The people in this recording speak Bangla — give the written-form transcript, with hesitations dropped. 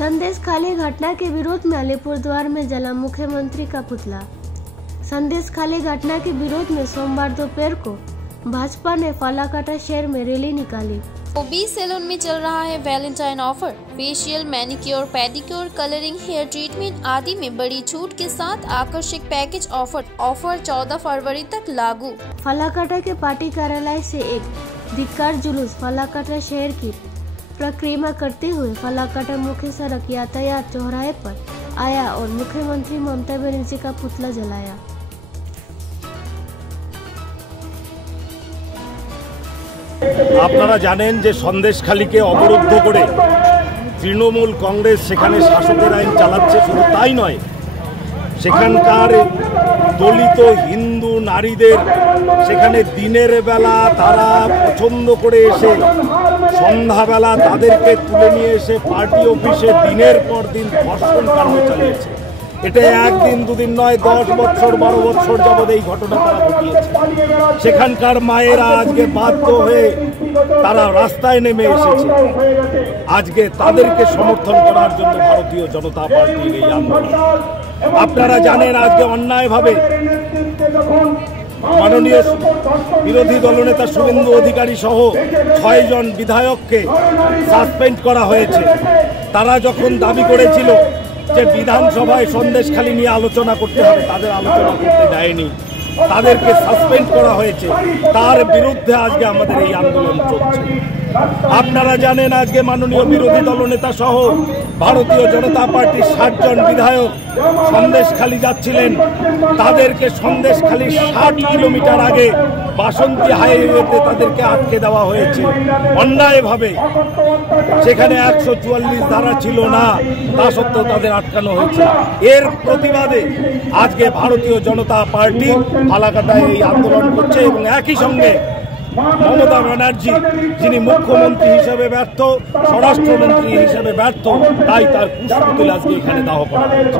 संदेशखाली घटना के विरोध में अलीपुरद्वार में जला मुख्यमंत्री का पुतला। संदेशखाली घटना के विरोध में सोमवार दोपहर को भाजपा ने फालाकाटा शहर में रैली निकाली। ओबी सैलून में चल रहा है Valentine offer. Facial, manicure, pedicure, colouring, hair treatment आदि में बड़ी छूट के साथ आकर्षक पैकेज ऑफर 14 फरवरी तक लागू। फालाकाटा के पार्टी कार्यालय से एक धिक्कार जुलूस फालाकाटा शहर की परिक्रमा करते हुए फालाकाटा मुख्य सड़क यातायात चौराहे पर आया और मुख्यमंत्री ममता बनर्जी का पुतला जलाया। আপনারা জানেন যে সন্দেশখালীকে অবরুদ্ধ করে তৃণমূল কংগ্রেস সেখানে শাসকের আইন চালাচ্ছে। শুধু তাই নয়, সেখানকার দলিত হিন্দু নারীদের সেখানে দিনের বেলা তারা পছন্দ করে এসে সন্ধ্যাবেলা তাদেরকে তুলে নিয়ে এসে পার্টি অফিসে দিনের পর দিন ধর্ষণ কাণ্ড চালিয়েছে। এটা একদিন দুদিন নয়, 10 বছর 12 বছর যাবৎ এই ঘটনা তারা ঘটিয়েছে। সেখানকার মায়েরা আজকে বাধ্য হয়ে তারা রাস্তায় নেমে এসেছে। আজকে তাদেরকে সমর্থন করার জন্য ভারতীয় জনতা পার্টির এই আন্দোলন। আপনারা জানেন আজকে অন্যায়ভাবে মাননীয় বিরোধী দলনেতা শুভেন্দু অধিকারী সহ 6 জন বিধায়ককে সাসপেন্ড করা হয়েছে। তারা যখন দাবি করেছিল যে বিধানসভায় সন্দেশখালী নিয়ে আলোচনা করতে হবে, তাদের আলোচনা করতে দেয়নি, তাদেরকে সাসপেন্ড করা হয়েছে। তার বিরুদ্ধে আজকে আমাদের এই আন্দোলন চলছে। আপনারা জানেন আজকে মাননীয় বিরোধী দলনেতা সহ ভারতীয় জনতা পার্টির 60 জন বিধায়ক সন্দেশখালী যাচ্ছিলেন। তাদেরকে সন্দেশখালী 60 কিলোমিটার আগে বাসন্তী হাইওয়েতে তাদেরকে আটকে দেওয়া হয়েছে অন্যায়ভাবে। সেখানে 144 ধারা ছিল না, তা সত্ত্বেও তাদের আটকানো হয়েছে। এর প্রতিবাদে আজকে ভারতীয় জনতা পার্টি ফালাকাটায় এই আন্দোলন করছে এবং একই সঙ্গে মমতা ব্যানার্জি, যিনি মুখ্যমন্ত্রী হিসেবে ব্যর্থ, স্বরাষ্ট্রমন্ত্রী হিসেবে ব্যর্থ, তাই তার পুষ্পতুল আজকে এখানে দাহ করা হয়েছে।